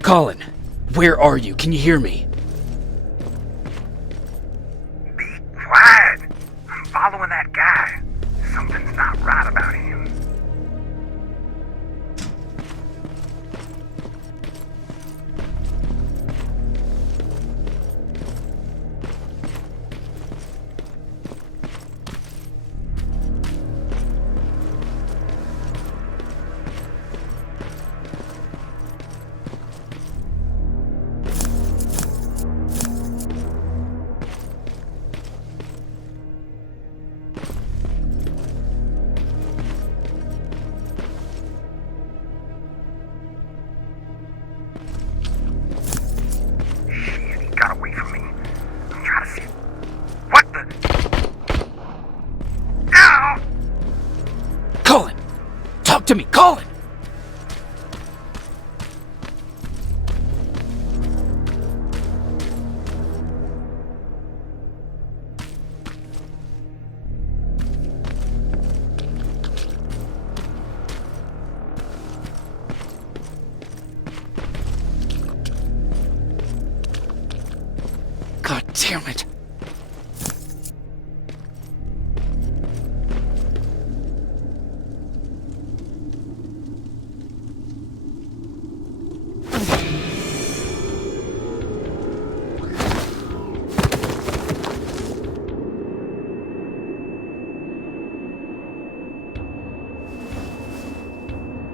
Colin, where are you? Can you hear me? Be quiet! I'm following that guy. Something's not right about him. Got away from me. I'm trying to see. What the? Ow! Colin! Talk to me, Colin!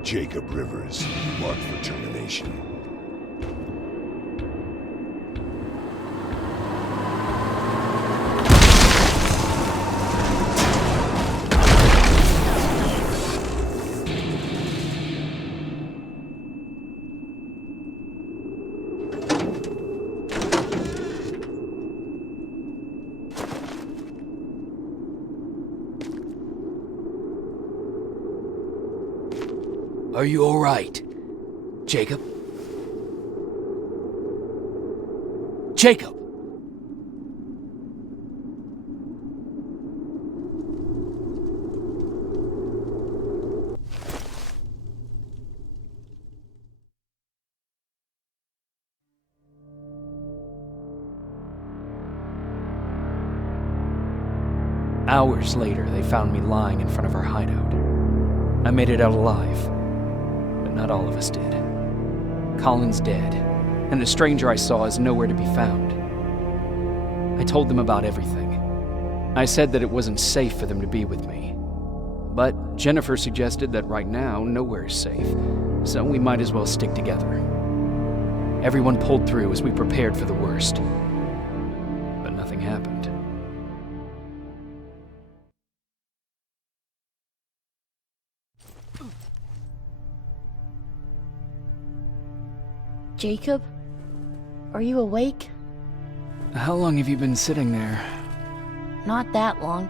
Jacob Rivers, marked for termination. Are you all right, Jacob? Jacob! Hours later, they found me lying in front of our hideout. I made it out alive, but not all of us did. Colin's dead, and the stranger I saw is nowhere to be found. I told them about everything. I said that it wasn't safe for them to be with me. But Jennifer suggested that right now, nowhere is safe, so we might as well stick together. Everyone pulled through as we prepared for the worst, but nothing happened. Jacob? Are you awake? How long have you been sitting there? Not that long.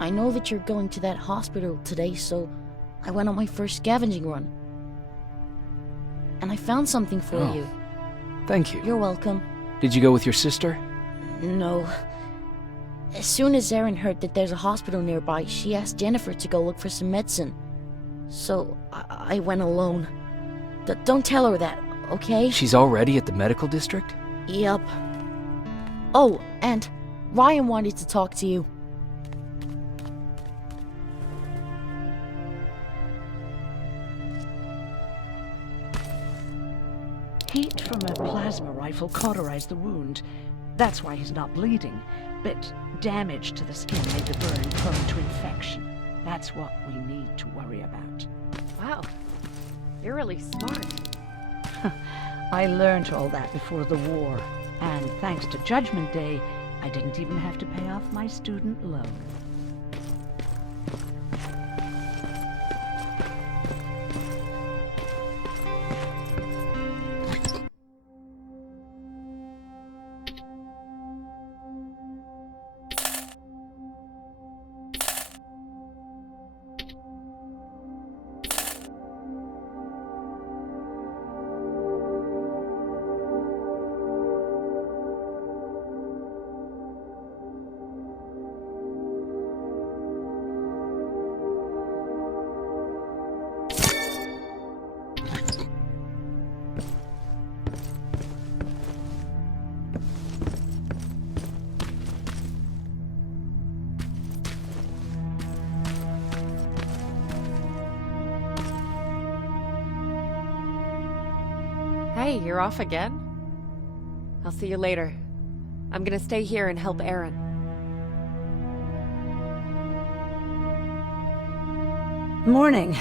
I know that you're going to that hospital today, so I went on my first scavenging run. And I found something for you. Thank you. You're welcome. Did you go with your sister? No. As soon as Erin heard that there's a hospital nearby, she asked Jennifer to go look for some medicine. So I went alone. Don't tell her that, okay? She's already at the medical district? Yup. Oh, and Ryan wanted to talk to you. Heat from a plasma rifle cauterized the wound. That's why he's not bleeding. But damage to the skin made the burn prone to infection. That's what we need to worry about. Wow. You're really smart. I learned all that before the war. And thanks to Judgment Day, I didn't even have to pay off my student loan. Hey, you're off again? I'll see you later. I'm gonna stay here and help Erin. Morning.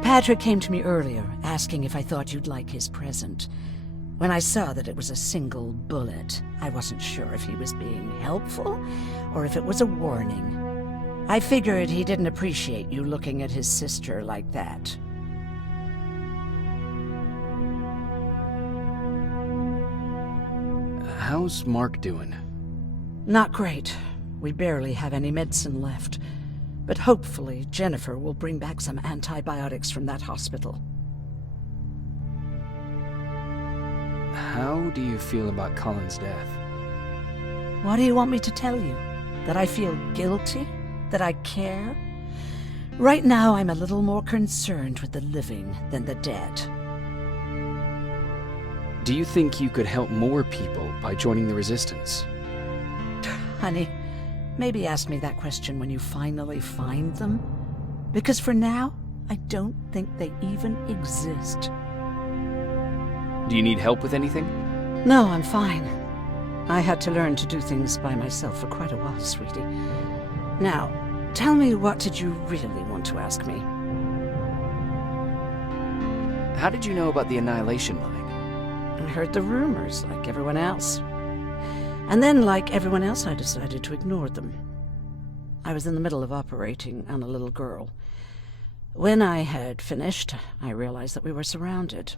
Patrick came to me earlier, asking if I thought you'd like his present. When I saw that it was a single bullet, I wasn't sure if he was being helpful or if it was a warning. I figured he didn't appreciate you looking at his sister like that. How's Mark doing? Not great. We barely have any medicine left. But hopefully Jennifer will bring back some antibiotics from that hospital. How do you feel about Colin's death? What do you want me to tell you? That I feel guilty? That I care? Right now I'm a little more concerned with the living than the dead. Do you think you could help more people by joining the Resistance? Honey, maybe ask me that question when you finally find them. Because for now, I don't think they even exist. Do you need help with anything? No, I'm fine. I had to learn to do things by myself for quite a while, sweetie. Now, tell me, what did you really want to ask me? How did you know about the Annihilation Line? I heard the rumors, like everyone else. And then, like everyone else, I decided to ignore them. I was in the middle of operating on a little girl. When I had finished, I realized that we were surrounded.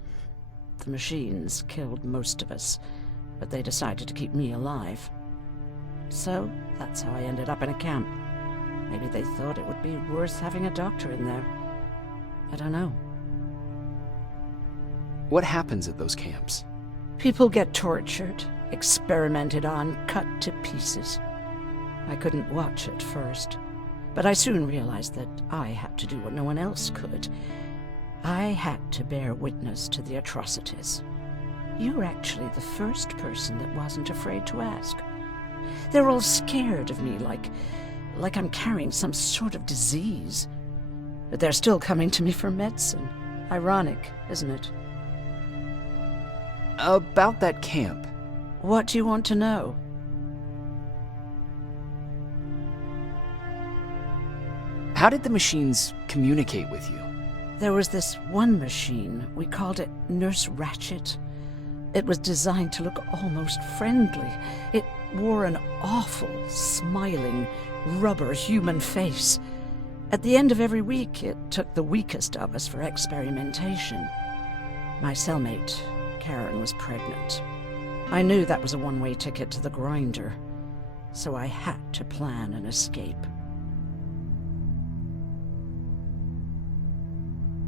The machines killed most of us, but they decided to keep me alive. So, that's how I ended up in a camp. Maybe they thought it would be worth having a doctor in there. I don't know. What happens at those camps? People get tortured, experimented on, cut to pieces. I couldn't watch at first, but I soon realized that I had to do what no one else could. I had to bear witness to the atrocities. You're actually the first person that wasn't afraid to ask. They're all scared of me, like I'm carrying some sort of disease. But they're still coming to me for medicine. Ironic, isn't it? About that camp. What do you want to know? How did the machines communicate with you? There was this one machine. We called it Nurse Ratchet. It was designed to look almost friendly. It wore an awful, smiling, rubber human face. At the end of every week, it took the weakest of us for experimentation. My cellmate, Karen, was pregnant. I knew that was a one-way ticket to the grinder, so I had to plan an escape.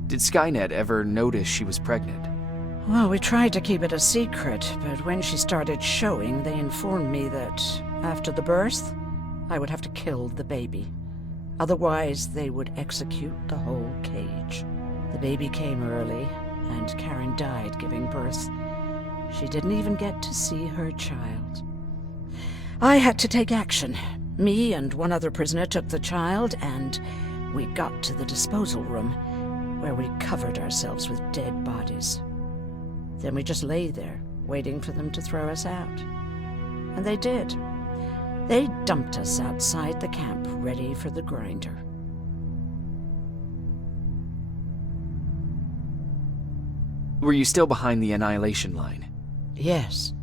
Did Skynet ever notice she was pregnant? Well, we tried to keep it a secret, but when she started showing, they informed me that after the birth, I would have to kill the baby. Otherwise, they would execute the whole cage. The baby came early, and Karen died giving birth. She didn't even get to see her child. I had to take action. Me and one other prisoner took the child, and we got to the disposal room, where we covered ourselves with dead bodies. Then we just lay there, waiting for them to throw us out. And they did. They dumped us outside the camp, ready for the grinder. Were you still behind the Annihilation Line? Yes.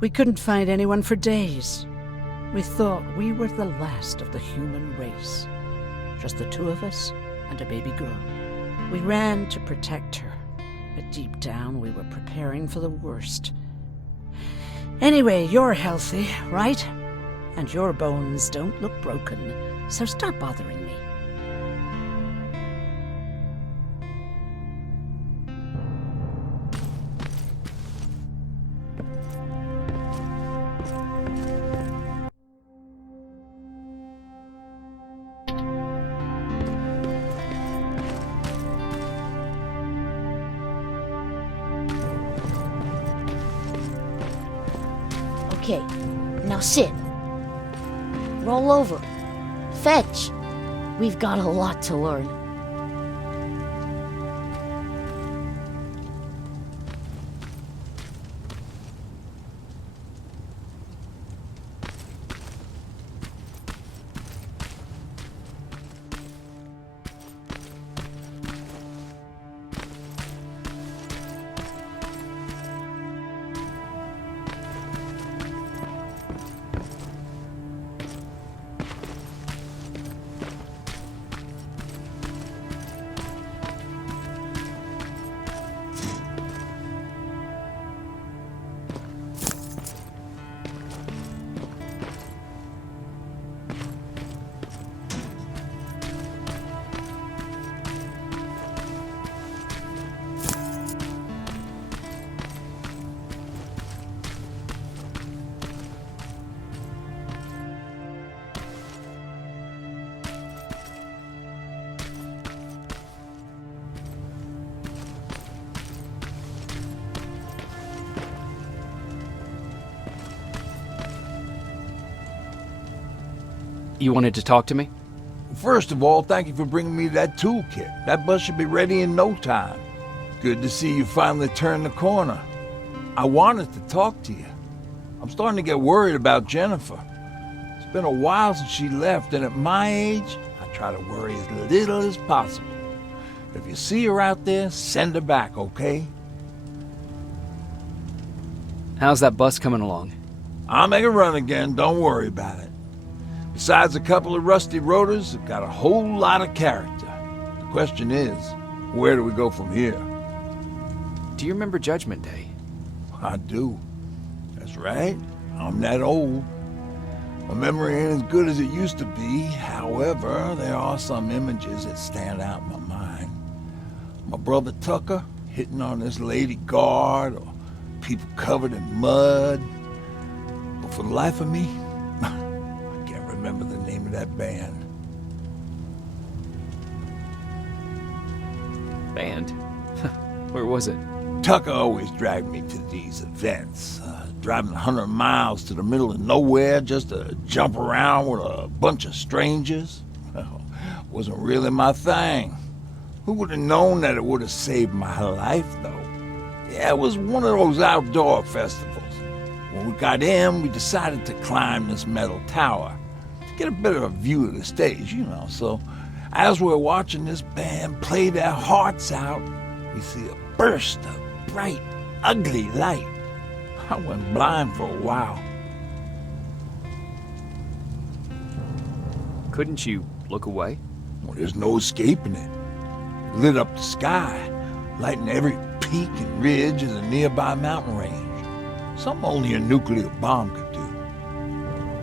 We couldn't find anyone for days. We thought we were the last of the human race. Just the two of us and a baby girl. We ran to protect her, but deep down we were preparing for the worst. Anyway, you're healthy, right? And your bones don't look broken, so stop bothering me. Okay, now sit. Roll over. Fetch. We've got a lot to learn. You wanted to talk to me? First of all, thank you for bringing me that toolkit. That bus should be ready in no time. Good to see you finally turned the corner. I wanted to talk to you. I'm starting to get worried about Jennifer. It's been a while since she left, and at my age, I try to worry as little as possible. If you see her out there, send her back, okay? How's that bus coming along? I'll make a run again, don't worry about it. Besides a couple of rusty rotors, it's got a whole lot of character. The question is, where do we go from here? Do you remember Judgment Day? I do. That's right. I'm that old. My memory ain't as good as it used to be. However, there are some images that stand out in my mind. My brother Tucker hitting on this lady guard, or people covered in mud. But for the life of me, I can't remember the name of that band. Band? Where was it? Tucker always dragged me to these events, driving 100 miles to the middle of nowhere just to jump around with a bunch of strangers. Well, wasn't really my thing. Who would have known that it would have saved my life, though? Yeah, it was one of those outdoor festivals. When we got in, we decided to climb this metal tower to get a bit of a view of the stage, you know. So as we're watching this band play their hearts out, we see a burst of bright, ugly light. I went blind for a while. Couldn't you look away? Well, there's no escaping it. It lit up the sky, lighting every peak and ridge of the nearby mountain range. Something only a nuclear bomb could do.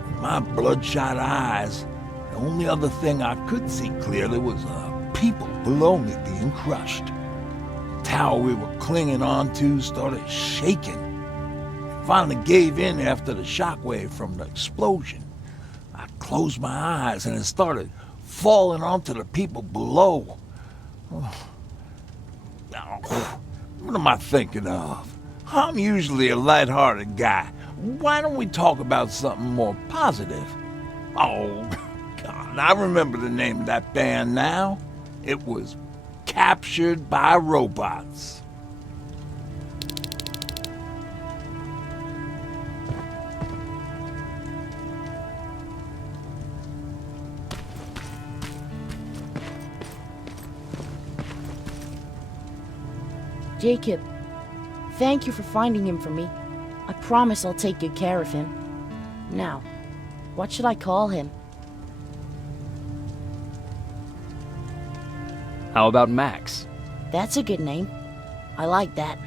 With my bloodshot eyes, the only other thing I could see clearly was people below me being crushed. The tower we were clinging onto started shaking. It finally gave in after the shockwave from the explosion. I closed my eyes and it started falling onto the people below. What am I thinking of? I'm usually a lighthearted guy. Why don't we talk about something more positive? Oh, God, I remember the name of that band now. It was Captured by Robots. Jacob, thank you for finding him for me. I promise I'll take good care of him. Now, what should I call him? How about Max? That's a good name. I like that.